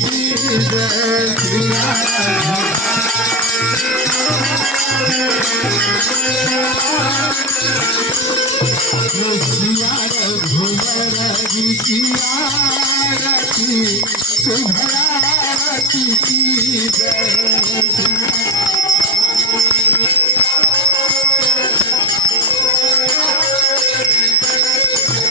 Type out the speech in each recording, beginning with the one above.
की जय सिया रघुवर जी की आरती शुभरारती की जय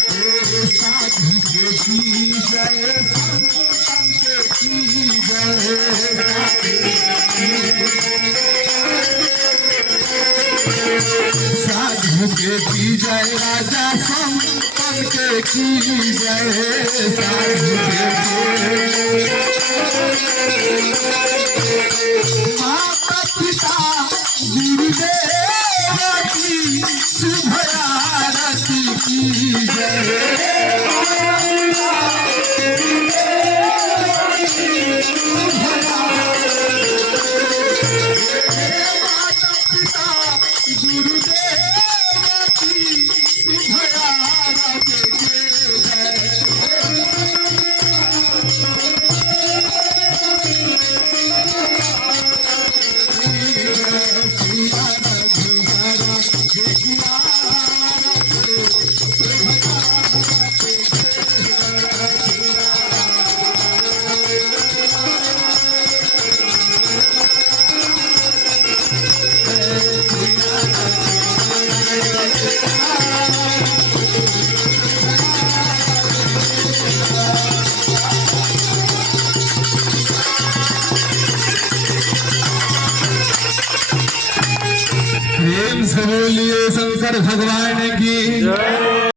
साधु के की जय संतन के की जय साधु के की जय राजा संतन के की जय साधु के माता पिता गुरुदेव की शुभ आरती की जय माता पिता गुरुदेव की शुभ आरती की प्रेम से बोलिए शंकर भगवान